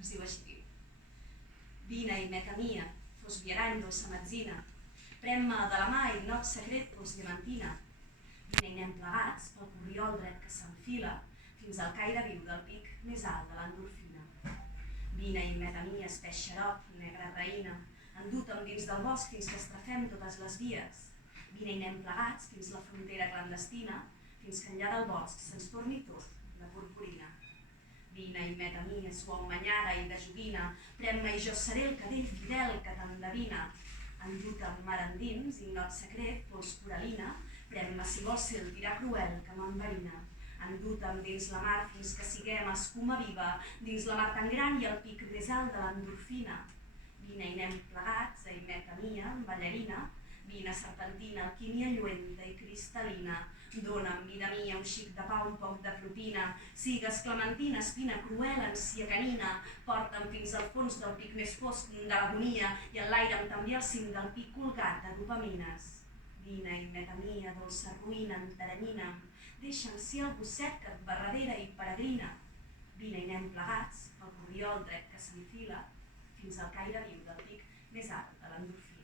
es diu així. Vine i meta mia, fos vierany dolça metzina, pren-me de la mà i not secret pols diamantina. Vine i anem plegats pel corriol dret que s'enfila fins al caire viu del pic més alt de l'endorfina. Vine i meta mia, espès xarop, negra raïna, endut-em dins del bosc fins que estrafem totes les vies. Vine i anem plegats fins la frontera clandestina, fins que enllà del bosc se'ns torni tot de purpurina. Vine i meta mia, suau manyada i de joguina, pren-me i jo seré el cadell fidel que t'endevina. Endut-em mar endins, ignot secret, pols coralina, pren-me si vols ser el tirà cruel que m'enverina. Endut-em dins la mar fins que siguem escuma viva, dins la mar tan gran i el pic més alt de l'endorfina. Vine i anem plegats, ai meta mia, ballarina, vine serpentina, alquímia lluenta i cristal·lina. Dóna'm, vida mia, un xic de pa, un poc de propina, sigues clementina, espina cruel, ànsia canina, porta'm fins al fons del pic més fosc de l'agonia i enlaira'm també al cim del pic colgat de dopamines. Vine i meta mia, dolça ruïna, enteranyina'm, deixa'm ser el gosset que et barradera i peregrina. Vine i anem plegats, pel corriol dret que s'enfila, fins al caire viu del pic més alt de l'endorfina.